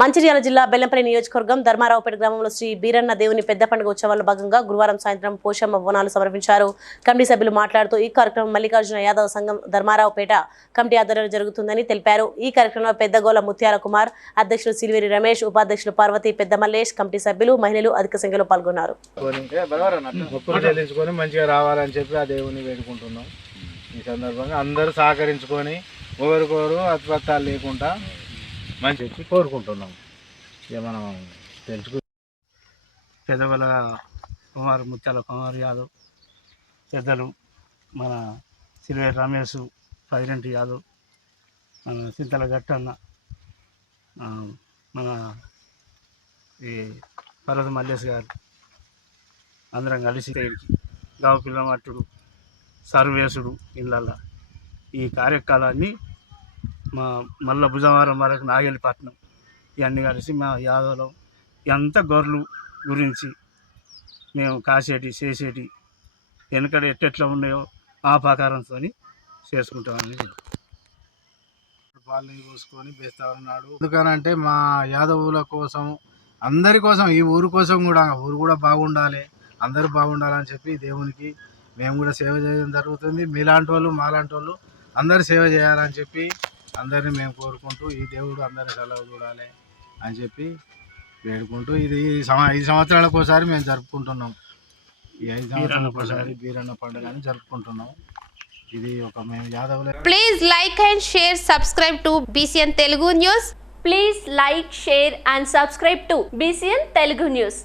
మంచిర్యాల జిల్లా బెల్లంపల్లి నియోజకవర్గం ధర్మారావుపేట గ్రామంలో శ్రీ బీరన్న దేవుని పెద్ద పండుగ ఉత్సవాల్లో భాగంగా గురువారం సాయంత్రం పోషమ్మ బోనాలు సమర్పించారు. కమిటీ సభ్యులు మాట్లాడుతూ ఈ కార్యక్రమం మల్లికార్జున యాదవ్ సంఘం ధర్మారావుపేట కమిటీ ఆధ్వర్యంలో జరుగుతుందని తెలిపారు. ఈ కార్యక్రమంలో పెద్దగోల ముత్యాల కుమార్, అధ్యక్షులు సిల్వేరి రమేష్, ఉపాధ్యక్షులు పార్వతి, పెద్ద మల్లేష్, కమిటీ సభ్యులు, మహిళలు అధిక సంఖ్యలో పాల్గొన్నారు. మంచిగా రావాలని చెప్పి ఆ దేవుని వేడుకుంటున్నాం. ఈ సందర్భంగా అందరూ సహకరించుకొని ఒకరికొకరు అత్పత్తాలు లేకుండా మంచి కోరుకుంటున్నాం. ఇక మనం తెలుసుకు పెద్దగల కుమార్, ముత్యాల కుమార్ యాదవ్, పెద్దలు మన సిల్వేర్ రమేష్, ప్రెసిడెంట్ యాదవ్, మన సింతల గట్టన్న, మన ఈ పర్వత మల్లేష్ గారు అందరం కలిసి గావు పిల్లమట్టుడు సర్వేసుడు ఇళ్ళల్లో ఈ కార్యక్రమాన్ని మా మల్ల బుధవారం వరకు నాగేలిపట్నం ఇవన్నీ కలిసి మా యాదవ్లో ఎంత గొర్రెలు గురించి మేము కాసేటి చేసేటి వెనకడ ఎట్టెట్లా ఉన్నాయో ఆ ప్రకారంతో చేసుకుంటామని పాలు పోసుకొని బేస్తా ఉన్నాడు. ఎందుకనంటే మా యాదవుల కోసం, అందరి కోసం, ఈ ఊరు కోసం కూడా, ఊరు కూడా బాగుండాలి, అందరూ బాగుండాలని చెప్పి దేవునికి మేము కూడా సేవ చేయడం జరుగుతుంది. మీలాంటి వాళ్ళు మాలాంటి వాళ్ళు అందరూ సేవ చేయాలని చెప్పి అందరినీ మేము కోరుకుంటూ ఈ దేవుడు అందరి సెలవు చూడాలి అని చెప్పి వేడుకుంటూ ఇది 5 సంవత్సరాలకు ఒకసారి మేము జరుపుకుంటున్నాం. ఈ 5 సంవత్సరాలకు ఒకసారి బీరన్న పండుగ అని జరుపుకుంటున్నాం. ఇది ఒక మేము యాదవులే. Please like and share, subscribe to BCN Telugu News. Please like, share and subscribe to BCN Telugu News.